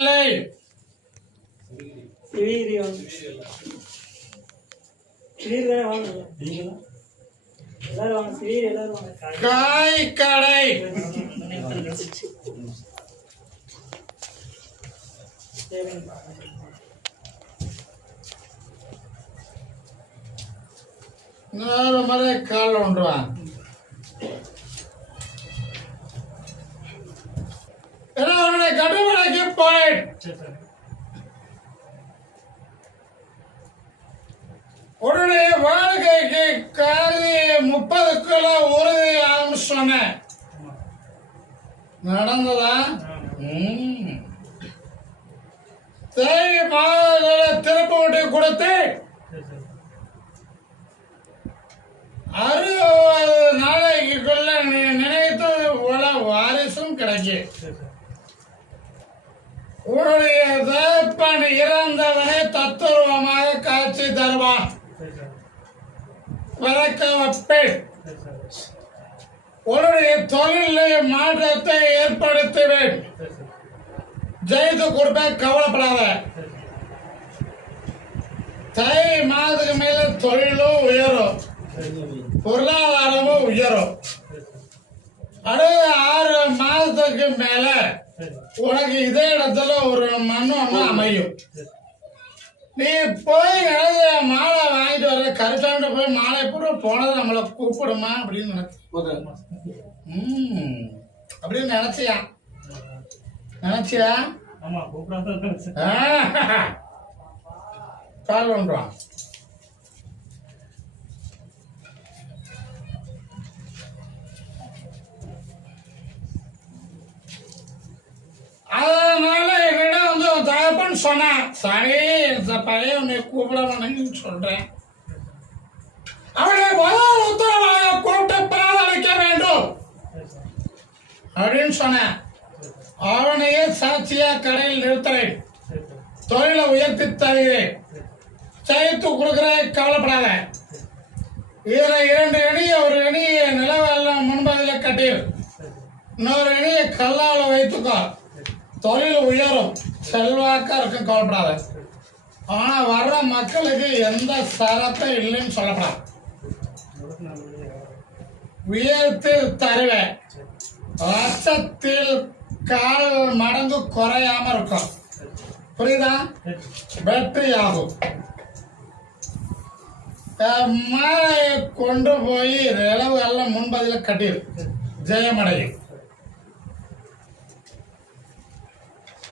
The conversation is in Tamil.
காய் கடை மலை கால் ஒன்றுவான் கட்டுமலைக்கு போய் உடனே வாழ்க்கைக்கு கருதி 30 கிலோ உறுதி ஆகும் சொன்னேன். நடந்ததா? தேவை மாதங்களை திருப்ப விட்டு கொடுத்து 60 நாளைக்குள்ள நினைத்தது போல வாரிசும் கிடைக்கும். உன்னுடைய தகப்பன் இறந்தவனை தத்துருவமாக காட்சி தருவான். விளக்க வைப்பேன். உன்னுடைய தொழிலில் மாற்றத்தை ஏற்படுத்துவேன். ஜெயித்து கொடுப்பேன், கவலைப்படாத. தை மாதத்துக்கு மேல தொழிலும் உயரும், பொருளாதாரமும் உயரும். அடுத்த 6 மாதத்துக்கு மேல உனக்கு இதே இடத்துல ஒரு மண்ணு ஒண்ணு அமையும். நீ போய் மாலை வாங்கிட்டு வர்ற கருத்தாண்டு போய் மாலை போட்டு போனது நம்மளை கூப்பிடுமா அப்படின்னு அப்படின்னு நினைச்சியா? கால் ஒன்றான். அதனால என்னிடம் வந்து தகப்பன் சொன்னான், சரி இந்த பையன் உன்னை கூப்பிடணும்னு சொல்றேன். அவனை முதல் உத்தரவாக கூப்பிட்டு பராமரிக்க வேண்டும் அப்படின்னு சொன்னேன். அவனையே சாட்சியா கடையில் நிறுத்துறேன், தொழிலை உயர்த்தி தருகிறேன், செய்து கொடுக்கிறேன், கவலைப்படாத. இதுல 2 அணியை, ஒரு அணியை நிலவெல்லாம் முன்பதில் கட்டிரு, இன்னொரு அணியை கல்லால வைத்துக்கோ. தொழில் உயரும், செல்வாக்கா இருக்கும், கவலைப்படாத. ஆனா வர்ற மக்களுக்கு எந்த சரத்தும் இல்லைன்னு சொல்லப்படாது. உயர்த்தி தருவேன். லட்சத்தில் 4 மடங்கு குறையாம இருக்கும். புரியுதா? வெற்றி ஆகும். மாலையை கொண்டு போய் நிலவு எல்லாம் முன்பதில் கட்டிடு, ஜெயமடையும்.